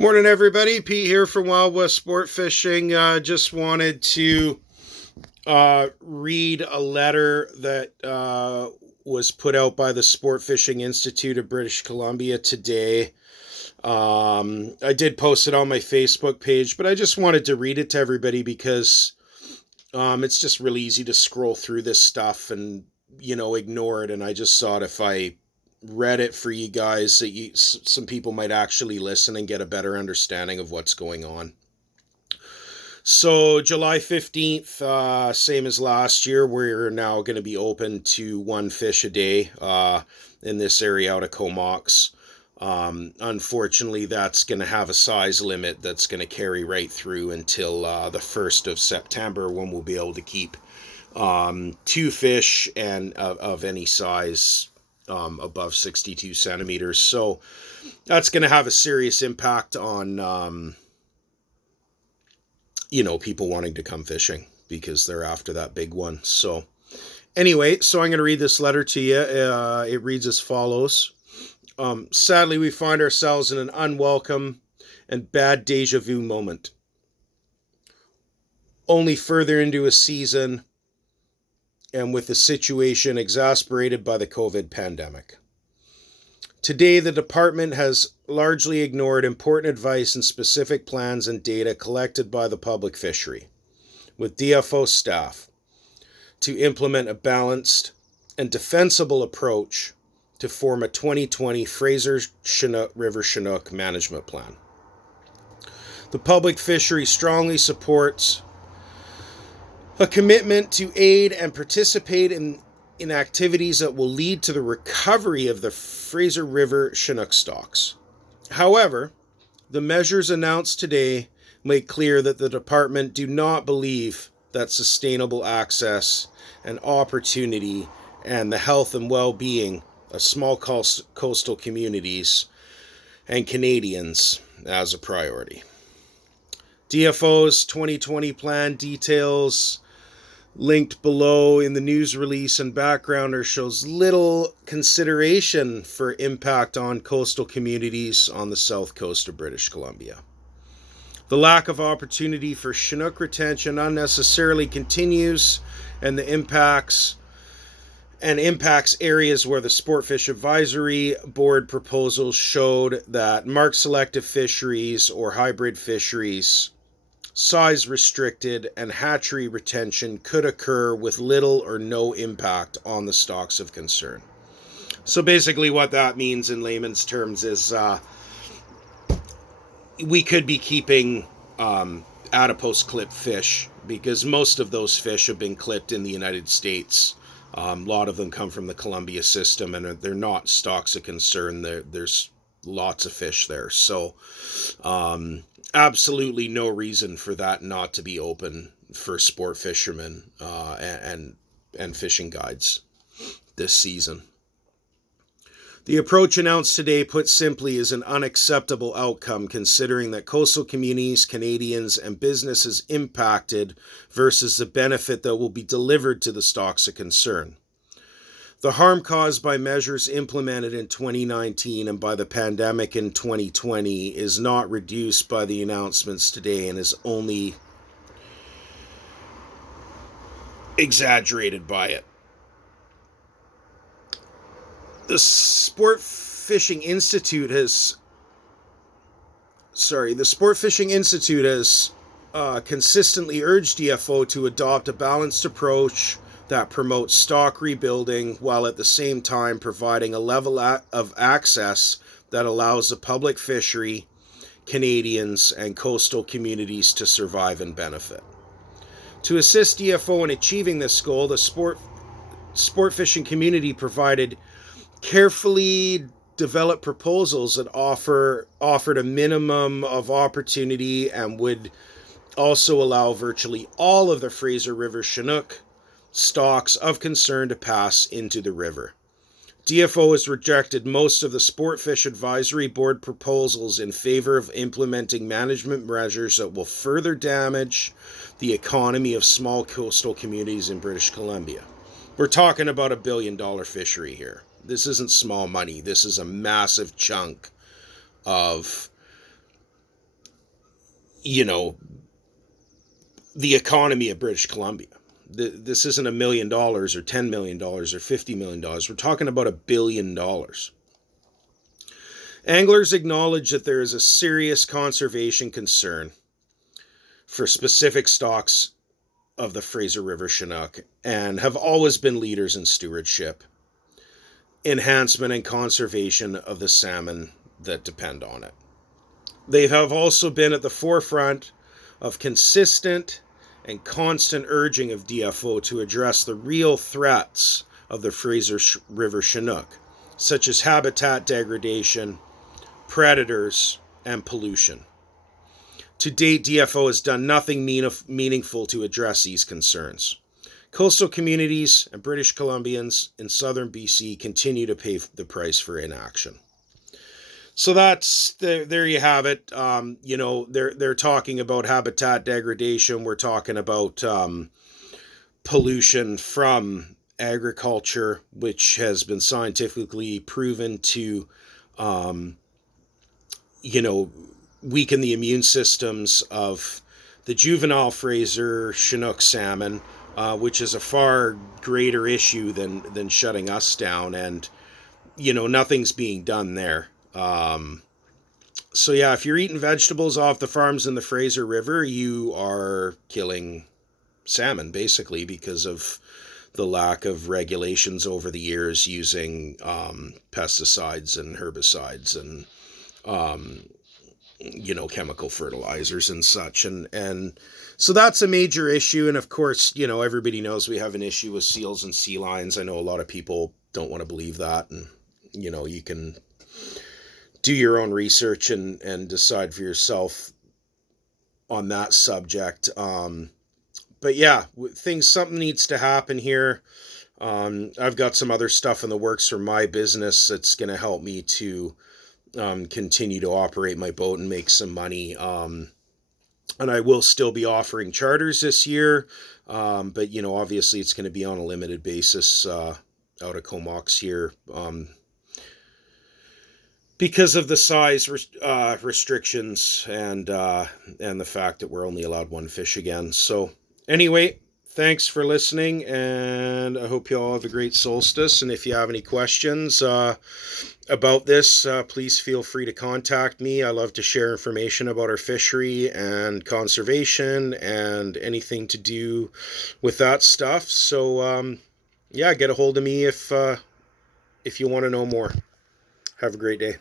Morning, everybody. Pete here from Wild West Sport Fishing. Just wanted to read a letter that was put out by the Sport Fishing Institute of British Columbia today. I did post it on my Facebook page, but I just wanted to read it to everybody because it's just really easy to scroll through this stuff and, ignore it. And I just thought if I read it for you guys that some people might actually listen and get a better understanding of what's going on. So July 15th, same as last year, we're now going to be open to one fish a day in this area out of Comox. Unfortunately, that's going to have a size limit that's going to carry right through until the 1st of September, when we'll be able to keep two fish and of any size above 62 centimeters. So that's going to have a serious impact on, people wanting to come fishing because they're after that big one. So anyway, so I'm going to read this letter to you. It reads as follows. Sadly, we find ourselves in an unwelcome and bad deja vu moment. Only further into a season and with the situation exacerbated by the COVID pandemic. Today, the department has largely ignored important advice and specific plans and data collected by the public fishery, with DFO staff, to implement a balanced and defensible approach to form a 2020 Fraser River Chinook management plan. The public fishery strongly supports a commitment to aid and participate in activities that will lead to the recovery of the Fraser River Chinook stocks. However, the measures announced today make clear that the department do not believe that sustainable access and opportunity and the health and well-being of small coastal communities and Canadians as a priority. DFO's 2020 plan details linked below in the news release and backgrounder shows little consideration for impact on coastal communities on the south coast of British Columbia. The lack of opportunity for Chinook retention unnecessarily continues, and impacts areas where the Sportfish Advisory Board proposals showed that marked selective fisheries or hybrid fisheries, size restricted, and hatchery retention could occur with little or no impact on the stocks of concern. So basically what that means in layman's terms is we could be keeping adipose clipped fish because most of those fish have been clipped in the United States. A lot of them come from the Columbia system, and they're not stocks of concern. There's lots of fish there. So absolutely no reason for that not to be open for sport fishermen and fishing guides this season. The approach announced today, put simply, is an unacceptable outcome considering that coastal communities, Canadians, and businesses impacted versus the benefit that will be delivered to the stocks of concern. The harm caused by measures implemented in 2019 and by the pandemic in 2020 is not reduced by the announcements today and is only exaggerated by it. The Sport Fishing Institute has consistently urged DFO to adopt a balanced approach that promotes stock rebuilding while at the same time providing a level of access that allows the public fishery, Canadians, and coastal communities to survive and benefit. To assist DFO in achieving this goal, the sport fishing community provided carefully developed proposals that offered a minimum of opportunity and would also allow virtually all of the Fraser River Chinook stocks of concern to pass into the river. DFO has rejected most of the Sportfish Advisory Board proposals in favor of implementing management measures that will further damage the economy of small coastal communities in British Columbia. We're talking about $1 billion fishery here. This isn't small money. This is a massive chunk of you know, the economy of British Columbia. This isn't $1 million or $10 million or $50 million. We're talking about $1 billion. Anglers acknowledge that there is a serious conservation concern for specific stocks of the Fraser River Chinook and have always been leaders in stewardship, enhancement, and conservation of the salmon that depend on it. They have also been at the forefront of consistent and constant urging of DFO to address the real threats of the Fraser River Chinook, such as habitat degradation, predators, and pollution. To date, DFO has done nothing meaningful to address these concerns. Coastal communities and British Columbians in southern BC continue to pay the price for inaction. So that's there you have it. They're talking about habitat degradation. We're talking about pollution from agriculture, which has been scientifically proven to, weaken the immune systems of the juvenile Fraser Chinook salmon, which is a far greater issue than shutting us down. And nothing's being done there. So yeah, if you're eating vegetables off the farms in the Fraser River, you are killing salmon basically because of the lack of regulations over the years using pesticides and herbicides and chemical fertilizers and such. And so that's a major issue. And of course, everybody knows we have an issue with seals and sea lions. I know a lot of people don't want to believe that. And, you can do your own research and decide for yourself on that subject. But yeah, something needs to happen here. I've got some other stuff in the works for my business that's going to help me to continue to operate my boat and make some money. And I will still be offering charters this year. But, obviously it's going to be on a limited basis out of Comox here. Because of the size restrictions and the fact that we're only allowed one fish again. So anyway, thanks for listening, and I hope you all have a great solstice. And if you have any questions about this, please feel free to contact me. I love to share information about our fishery and conservation and anything to do with that stuff. So get a hold of me if you want to know more. Have a great day.